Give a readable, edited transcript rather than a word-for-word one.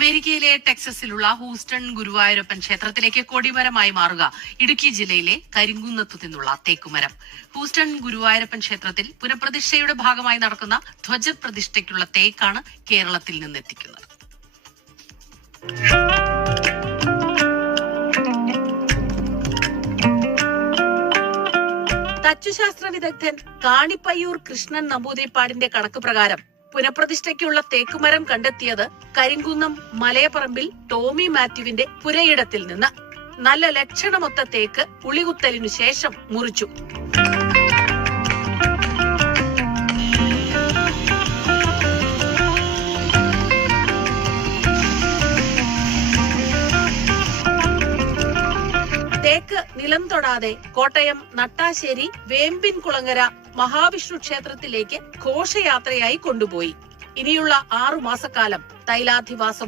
അമേരിക്കയിലെ ടെക്സസിലുള്ള ഹൂസ്റ്റൺ ഗുരുവായൂരപ്പൻ ക്ഷേത്രത്തിലേക്ക് കൊടിമരമായി മാറുക ഇടുക്കി ജില്ലയിലെ കരിങ്കുന്നത്തു നിന്നുള്ള തേക്കുമരം. ഹൂസ്റ്റൺ ഗുരുവായൂരപ്പൻ ക്ഷേത്രത്തിൽ പുനഃപ്രതിഷ്ഠയുടെ ഭാഗമായി നടക്കുന്ന ധ്വജപ്രതിഷ്ഠയ്ക്കുള്ള തേക്കാണ് കേരളത്തിൽ നിന്നെത്തിക്കുന്നത്. തച്ചുശാസ്ത്ര വിദഗ്ധൻ കാണിപ്പയ്യൂർ കൃഷ്ണൻ നമ്പൂതിരിപ്പാടിന്റെ കണക്ക് പ്രകാരം പുനഃപ്രതിഷ്ഠയ്ക്കുള്ള തേക്കുമരം കണ്ടെത്തിയത് കരിങ്കുന്നം മലയപ്പറമ്പിൽ ടോമി മാത്യുവിന്റെ പുരയിടത്തിൽ നിന്ന്. നല്ല ലക്ഷണമൊത്ത തേക്ക് ഉളികുത്തലിനു ശേഷം മുറിച്ചു. തേക്ക് നിലം തൊടാതെ കോട്ടയം നട്ടാശ്ശേരി വേമ്പിൻകുളങ്ങര മഹാവിഷ്ണു ക്ഷേത്രത്തിലേക്ക് ഘോഷയാത്രയായി കൊണ്ടുപോയി. ഇനിയുള്ള 6 മാസക്കാലം തൈലാധിവാസം